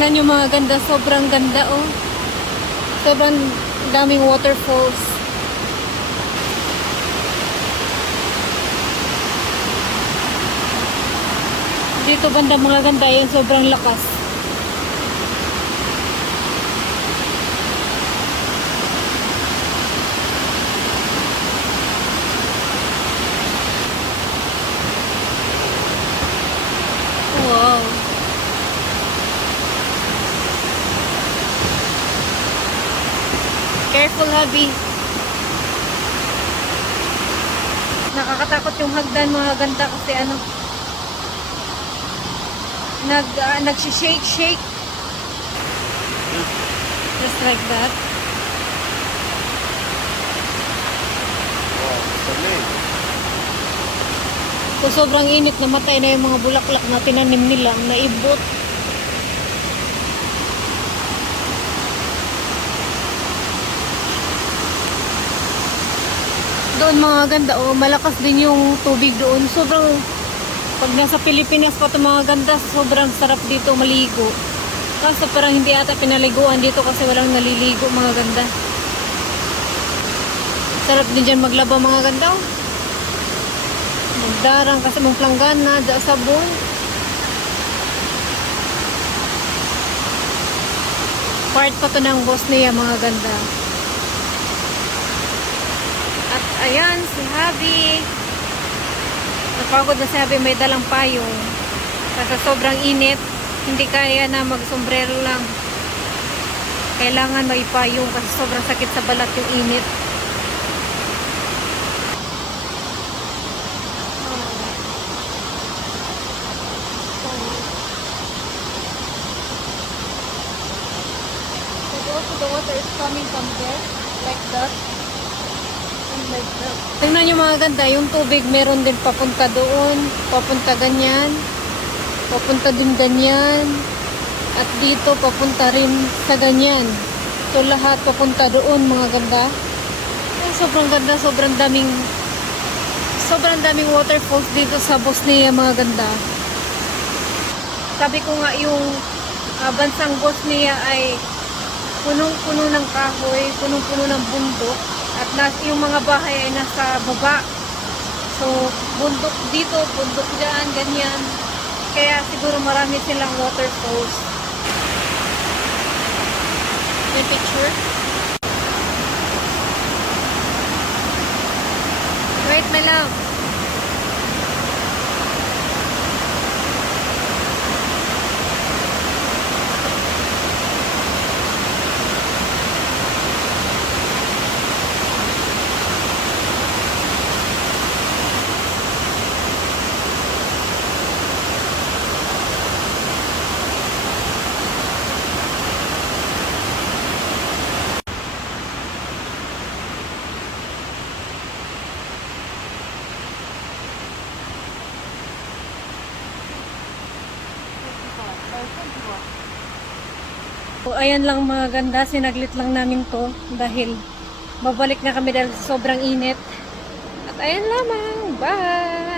Tingnan nyo mga ganda, sobrang ganda oh. Sobrang daming waterfalls. Dito banda mga ganda yun, sobrang lakas. Wow. Careful, hubby. Nakakatakot yung hagdan mga ganda kasi ano, nag-shake. Just like that. Wow, it's amazing. So sobrang init, namatay na yung mga bulaklak na tinanim nila, naibot. Doon mga ganda, oh, malakas din yung tubig doon. Sobrang, pag nasa Pilipinas pa ito mga ganda, sobrang sarap dito maligo. Kaso parang hindi ata pinaliguan dito kasi walang naliligo mga ganda. Sarap din dyan maglaba mga ganda, oh. Magdarang kasi mong planggana, da sabon. Part pa to ng Bosnia mga ganda. At ayan, si Habi. Napagod na si Habi, may dalang payong. Kasi sobrang init, hindi kaya na mag-sombrero lang. Kailangan may payong kasi sobrang sakit sa balat yung init. So the water is coming from there, like that. Like that. Tingnan nyo mga ganda, yung tubig meron din papunta doon, papunta ganyan, papunta din ganyan, at dito papunta rin sa ganyan. So lahat papunta doon mga ganda. Ay, sobrang ganda, sobrang daming waterfalls dito sa Bosnia mga ganda. Sabi ko nga yung bansang Bosnia ay punong-puno ng kahoy, punong-puno ng bundok, at yung mga bahay ay nasa baba. So, bundok dito, bundok dyan, ganyan. Kaya siguro marami silang waterfalls. May picture? Wait, my love. So, ayan lang mga ganda, sinaglit lang namin to dahil babalik na kami dahil sobrang init. At ayan lamang, bye!